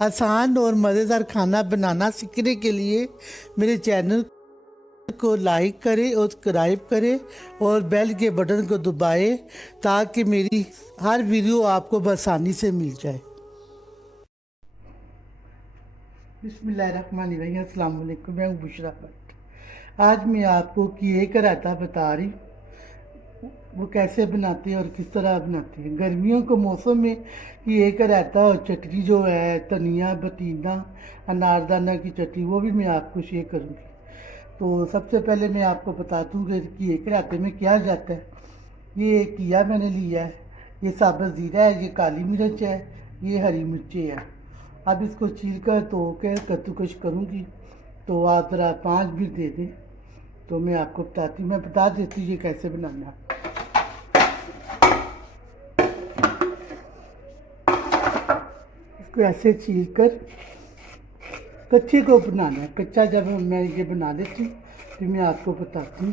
आसान और मज़ेदार खाना बनाना सीखने के लिए मेरे चैनल को लाइक करें और सब्सक्राइब करें और बेल के बटन को दबाएं ताकि मेरी हर वीडियो आपको आसानी से मिल जाए। बिस्मिल्लाहिर्रहमानिर्रहीम, अस्सलाम वालेकुम। मैं हूँ बुशरा भट्ट। आज मैं आपको किए का रायता बता रही, वो कैसे बनाते हैं और किस तरह बनाते हैं। गर्मियों के मौसम में किए का रायता और चटनी जो है, धनिया, पुदीना, अनारदाना की चटनी, वो भी मैं आपको शेयर करूँगी। तो सबसे पहले मैं आपको बता दूँ कि किए के रायते में क्या जाता है। ये किया मैंने लिया है, ये साबुत ज़ीरा है, ये काली मिर्च है, ये हरी मिर्ची है। अब इसको छील कर धो के कद्दूकस करूँगी, तो आप ज़रा 5 मिनट दे दें तो मैं आपको बताती हूँ। मैं बता देती हूँ ये कैसे बनाना है। इसको ऐसे छील कर कच्चे को बनाना है। कच्चा जब मैं ये बना लेती हूँ फिर मैं आपको बताती हूँ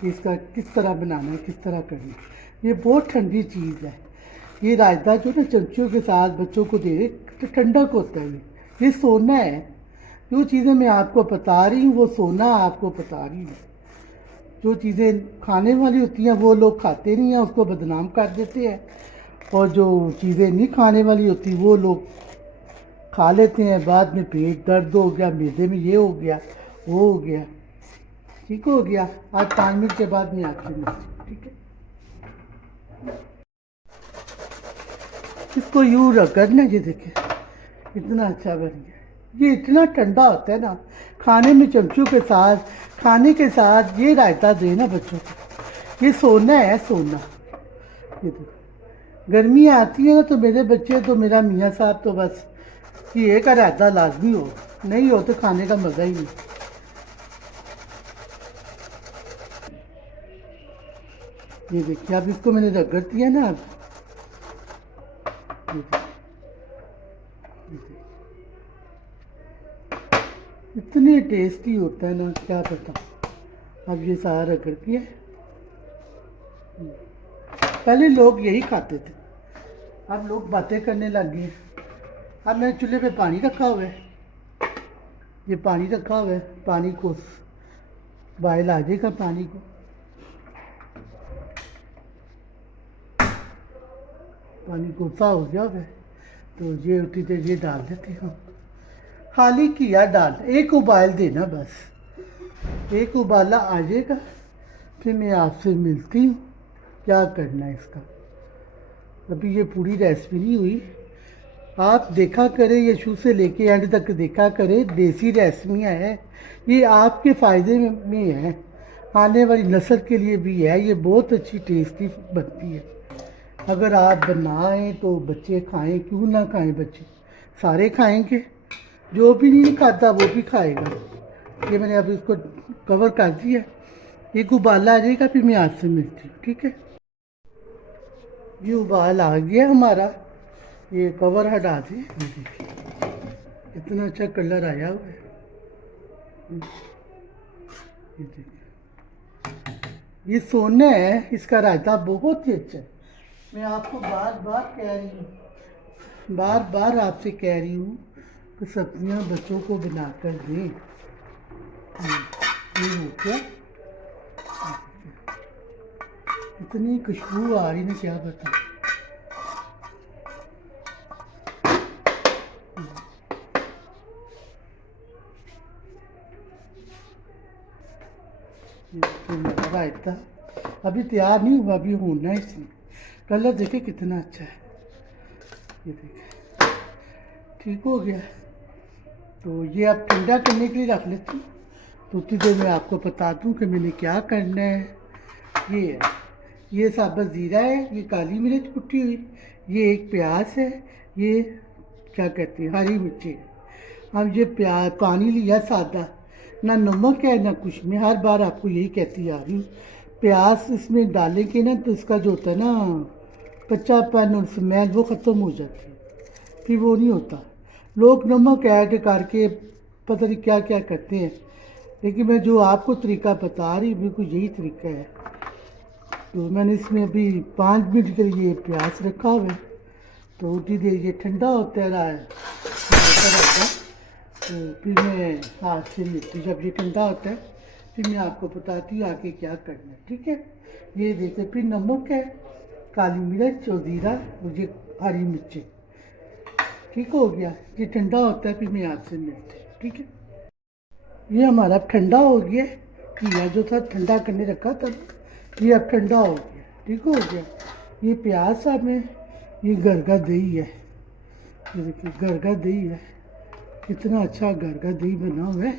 कि इसका किस तरह बनाना है, किस तरह करना है। ये बहुत ठंडी चीज़ है। ये रायता जो ना चमचियों के साथ बच्चों को दे तो ठंडक होता है। ये सोना है। जो चीज़ें मैं आपको बता रही हूँ वो सोना आपको बता रही हूँ। जो चीज़ें खाने वाली होती हैं वो लोग खाते नहीं हैं, उसको बदनाम कर देते हैं, और जो चीज़ें नहीं खाने वाली होती वो लोग खा लेते हैं। बाद में पेट दर्द हो गया, मैदे में ये हो गया, वो हो गया। ठीक हो गया। आज 5 मिनट के बाद मैं आपसे मिलती। ठीक है। इसको यूँ रगड़ ना, ये देखें इतना अच्छा बन गया। ये इतना ठंडा होता है ना, खाने में चमचों के साथ, खाने के साथ ये रायता देना बच्चों को। ये सोना है, सोना। ये देखो, गर्मी आती है ना तो मेरे बच्चे तो मेरा मियाँ साहब तो बस ये का रायता लाजमी हो, नहीं हो तो खाने का मज़ा ही नहीं। ये देखिए, अब इसको मैंने रगड़ दिया ना। अब ये देखिए, इतने टेस्टी होता है ना, क्या पता। अब ये सारा रगड़ दिया। पहले लोग यही खाते थे, अब लोग बातें करने लग गए। अब मैंने चूल्हे पे पानी रखा हुआ है, ये पानी रखा हुआ है। पानी को बॉयल आ जाएगा। पानी कोसा हो गया है तो ये उठी देर ये डाल देते हैं। खाली किया डाल, एक उबाल देना बस। एक उबाला आ जाएगा फिर मैं आपसे मिलती हूँ क्या करना है इसका। अभी ये पूरी रेसिपी नहीं हुई, आप देखा करें, ये शुरू से लेके एंड तक देखा करें। देसी रेसिपियाँ हैं, ये आपके फ़ायदे में है, आने वाली नस्ल के लिए भी है। ये बहुत अच्छी टेस्टी बनती है। अगर आप बनाएं तो बच्चे खाएं, क्यों ना खाएं। बच्चे सारे खाएंगे, जो भी नहीं खाता वो भी खाएगा। ये मैंने अब इसको कवर कर दिया। एक उबाला आ जाएगा फिर मैं आपसे मिलती हूँ। ठीक है। ये उबाल आ गया हमारा, ये कवर हटा दें। ये देखिए इतना अच्छा कलर आया हुआ है। ये देखिए, ये सोना है। इसका रायता बहुत ही अच्छा है। मैं आपको बार बार कह रही हूँ, बार बार आपसे कह रही हूँ कि सब्जियाँ बच्चों को बनाकर दें। ये हो क्या, इतनी खुशबू आ रही ना, क्या बता। रायता अभी तैयार नहीं हुआ, अभी होना है। इसमें कलर देखे कितना अच्छा है। ये देखे ठीक हो गया। तो ये अब ठंडा करने के लिए रख लेती हूँ। तो उतनी देर में आपको बता दूँ कि मैंने क्या करना है। ये है, ये साबुत ज़ीरा है, ये काली मिर्च कुटी हुई, ये एक प्याज है, ये क्या कहते हैं हरी मिर्ची है। अब ये प्याज पानी लिया सादा, ना नमक है ना कुछ। मैं हर बार आपको यही कहती आ रही हूँ, प्याज इसमें डालेंगे ना तो इसका जो होता है ना कच्चापन और स्मेल वो ख़त्म हो जाती है, फिर वो नहीं होता। लोग नमक ऐड करके पता नहीं क्या क्या करते हैं, लेकिन मैं जो आपको तरीका बता रही हूँ बिल्कुल यही तरीका है। तो मैंने इसमें अभी 5 मिनट के लिए प्याज रखा हुआ है, तो उतनी देर ये ठंडा होता रहा है। ऊपर आता है तो फिर मैं हाथ से मिलती, जब ये ठंडा होता है फिर मैं आपको बताती हूँ आगे क्या करना है, ठीक है। ये देखते, फिर नमक है, काली मिर्च और जीरा और ये हरी मिर्चें, ठीक हो गया। ये ठंडा होता है फिर मैं आपसे मिलती हूँ, ठीक है। ये हमारा ठंडा हो गया, घिया जो था ठंडा करने रखा था, ये अब ठंडा हो गया, ठीक हो गया। ये प्याज साहब में, ये घर का दही है, ये देखिए घर का दही है, कितना अच्छा घर का दही बना हुआ है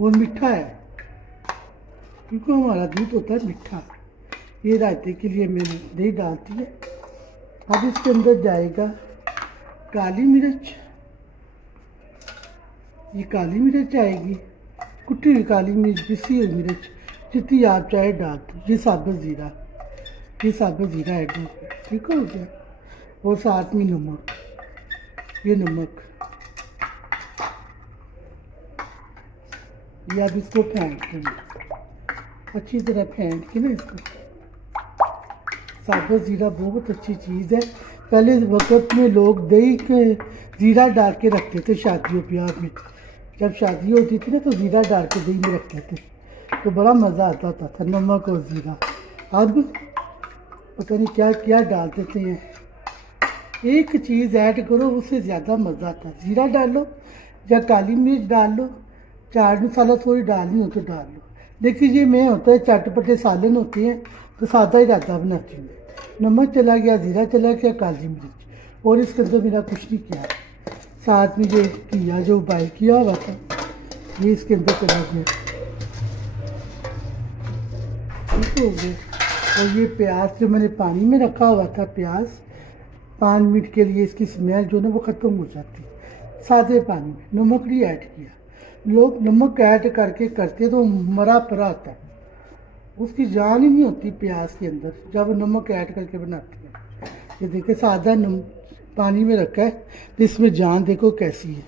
और मीठा है, क्योंकि हमारा दूध होता है मीठा। ये रायते के लिए मैंने दही डालती है। अब इसके अंदर जाएगा काली मिर्च, ये काली मिर्च आएगी, कुटी हुई काली मिर्च, पिसी हुई मिर्च, जितनी आप चाहे डाल दो। ये साबुत ज़ीरा, ये साबुत ज़ीरा ऐड हो गया, ठीक हो गया। और साथ में नमक, ये नमक, ये अब इसको फेंट देंगे अच्छी तरह, फेंट के ना इसको। साबुत ज़ीरा बहुत अच्छी चीज़ है। पहले वक्त में लोग दही के ज़ीरा डाल के रखते थे शादियों ब्याह में, जब शादी होती थी ना तो ज़ीरा डाल के दही में रखते थे तो बड़ा मज़ा आता था। नमक और ज़ीरा, अब पता नहीं क्या क्या डाल देते हैं। एक चीज़ ऐड करो उससे ज़्यादा मज़ा आता। ज़ीरा डालो या काली मिर्च डाल लो, चाट मसाला थोड़ी डालनी हो तो डाल लो। देखिए ये मैं होता है चटपटे सालन होते हैं तो सादा ही रायता बनाती हूँ। नमक चला गया, ज़ीरा चला गया, काली मिर्च, और इसके अंदर मेरा कुछ नहीं किया। साथ में ये घिया जो बॉयल किया हुआ था ये इसके अंदर चला गया, ठीक हो गया। और ये प्याज जो मैंने पानी में रखा हुआ था, प्याज 5 मिनट के लिए इसकी स्मेल जो ना वो ख़त्म हो जाती है सादे पानी में, नमक नहीं ऐड किया। लोग नमक ऐड करके करते तो मरा परा आता है, उसकी जान ही नहीं होती प्याज के अंदर जब नमक ऐड करके बनाते हैं। ये देखिए सादा पानी में रखा है तो इसमें जान देखो कैसी है।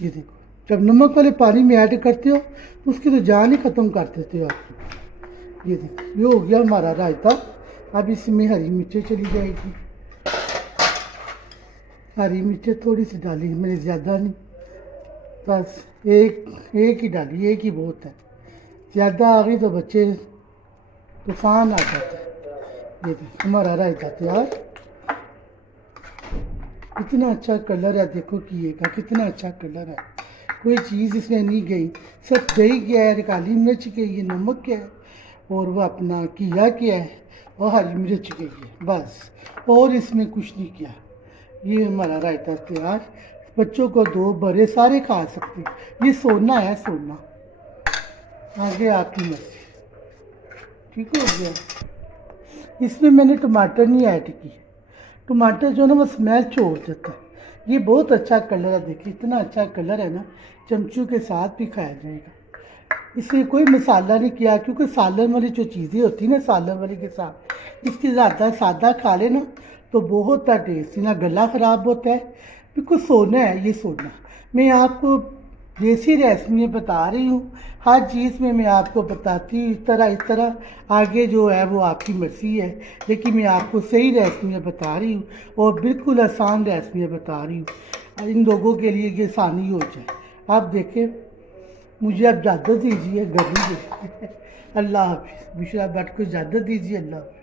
ये देखो जब नमक वाले पानी में ऐड करते हो तो उसकी तो जान ही ख़त्म कर देते हो आप। ये देखो ये हो गया हमारा रायता। अब इसमें हरी मिर्चें चली जाएगी, हरी मिर्चें थोड़ी सी डाली मैंने, ज़्यादा नहीं, बस एक ही डाली, एक ही बहुत है। ज़्यादा आ गई तो बच्चे तूफान आ जाता है। ये देखो हमारा रायता तैयार। कितना अच्छा कलर है, देखो घिए का कितना अच्छा कलर है, कोई चीज़ इसमें नहीं गई, सिर्फ दही क्या है, काली मिर्च के, ये नमक क्या है, और वह अपना घिया क्या है, और हरी मिर्च गई है, बस और इसमें कुछ नहीं किया। ये हमारा रायता तैयार। बच्चों को दो, बड़े सारे खा सकते। ये सोना है, सोना, आगे आपकी मर्जी, ठीक हो गया। इसमें मैंने टमाटर नहीं ऐड की, टमाटर जो ना वो स्मेल छोड़ देता है। ये बहुत अच्छा कलर है, देखिए इतना अच्छा कलर है ना, चमचू के साथ भी खाया जाएगा। इसमें कोई मसाला नहीं किया, क्योंकि सालन वाली जो चीज़ें होती हैं ना, सालन वाली के साथ इसकी ज़्यादा सादा खा लेना तो बहुत टेस्टी, ना गला ख़राब होता है, बिल्कुल सोना है ये सोना। मैं आपको देसी रेसिपी बता रही हूँ, हर चीज़ में मैं आपको बताती हूँ इस तरह आगे जो है वो आपकी मर्ज़ी है, लेकिन मैं आपको सही रेसिपी बता रही हूँ और बिल्कुल आसान रेसिपी बता रही हूँ, इन लोगों के लिए ये आसानी हो जाए। आप देखें, मुझे आप इजाज़त दीजिए, गर्मी दीजिए। अल्लाह हाफिज़, बुशरा भट्ट को इजाज़त दीजिए, अल्लाह हाफिज़।